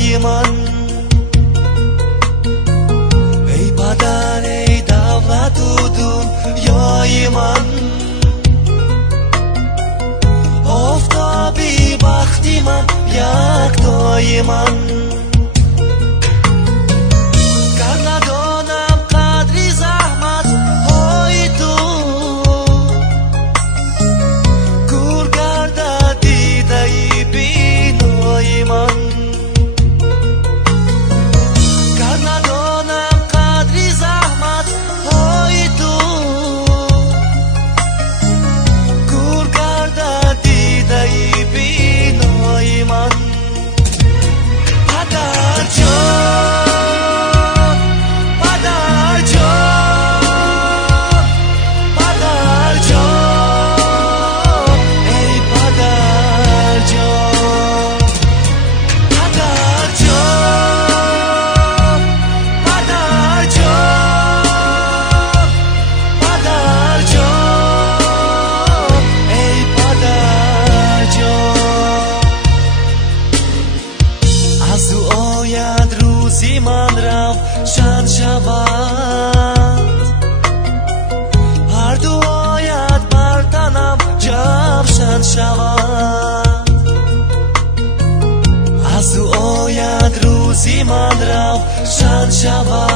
فدای من. ای بدن ای دولت و دنیای من، آفتابی وقتی من یکتای من. گر ندانم قدری زحمت های تو، کور گردد دیده بینای من. گر ندانم قدری زحمت های تو، کور گردد دیده بینای من. پدر جان، پدر جان، پدر جان، ای پدر جان. پدر جان، پدر جان، پدر جان، ای پدر جان. از تو آید روزی من روشن شود، هر دو آید بر تنم جوشن شود. از تو آید روزی من روشن شود،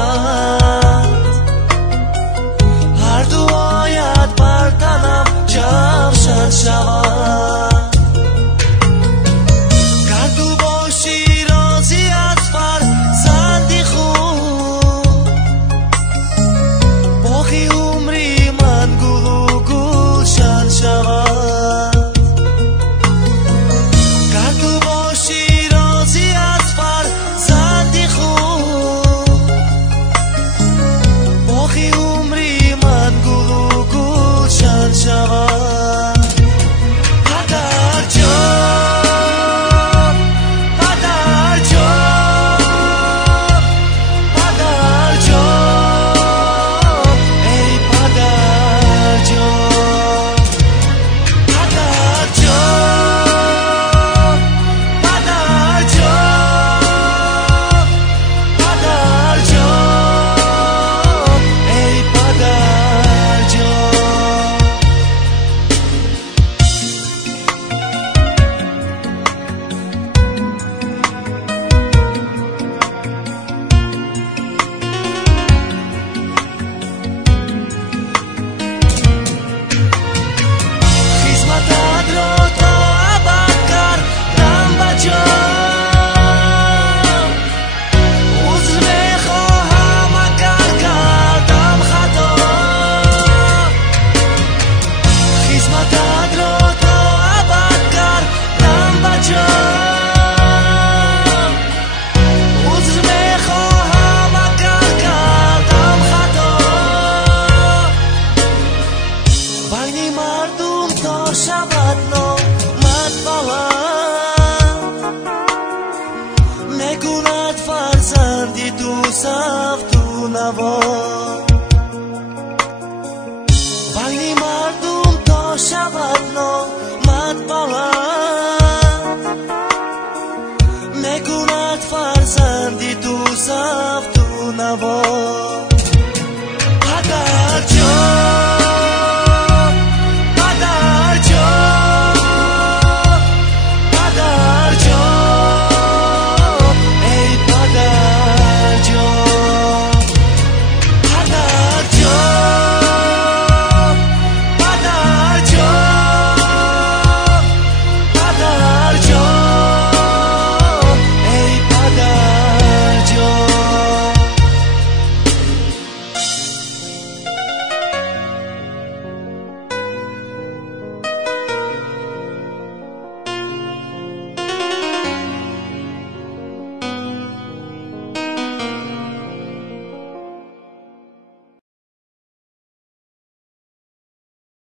هر دو آید بر تنم جوشن شود. گر تو باشی راضی از فرزندی خوب، باقی عمری من گل و گلشن شود. گر تو باشی راضی از فرزندی خوب، باقی عمری من گل و گلشن شود. پدر جان، پدر جان، پدر جان، ای پدر جان. پدر جان، پدر جان، پدر جان، ای پدر جان. خدمتت را تا ابد کردم بجا، عذر میخواهم اگر کردم خطا. خدمتت را تا ابد کردم بجا، عذر میخواهم اگر کردم خطا. بین مردم تا شود نامت بلند، نگوید فرزندی تو سخت و نوا. بین مردم تا شود نامت بلند، نگوید فرزندی تو سخت و نوا.